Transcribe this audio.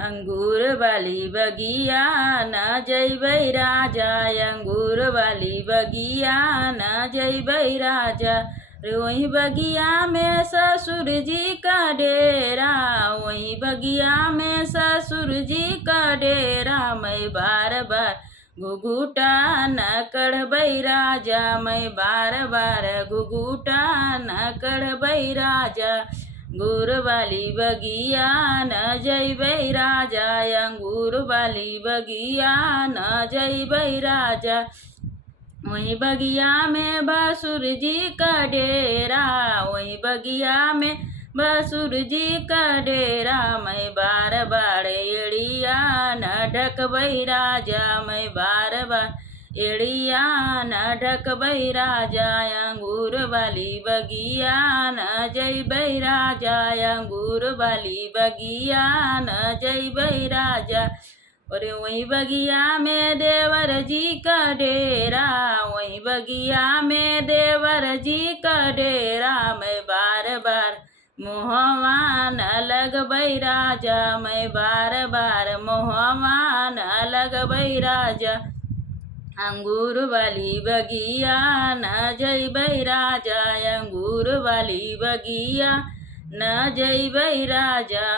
अंगूर वाली बगिया न जइबै राजा, अंगूर वाली बगिया न जइबै राजा। रे वही बगिया में ससुर जी का डेरा, वही बगिया में ससुर जी का डेरा। मैं बार बार घुघुटा न कढ़बै राजा, मैं बार बार घुघुटा न कढ़बै राजा। अंगूर वाली बगिया न जइबै राजा, अंगूर वाली बगिया न जइबै राजा। वही बगिया में भसुर जी का डेरा, वही बगिया में भसुर जी का डेरा। मैं बार बार एड़िया न ढकबै राजा, मैं बार बार एड़िया न ढकबै राजा। अंगूर वाली बगिया न जइबै राजा, अंगूर वाली बगिया न जइबै राजा। अरे वही बगिया में देवर जी का डेरा, वही बगिया में देवर जी का डेरा। मैं बार बार मोहवा न लगबै राजा, मैं बार बार मोहवा न लगबै राजा। अंगूर वाली बगिया न जइबै राजा, अंगूर वाली बगिया न जइबै राजा।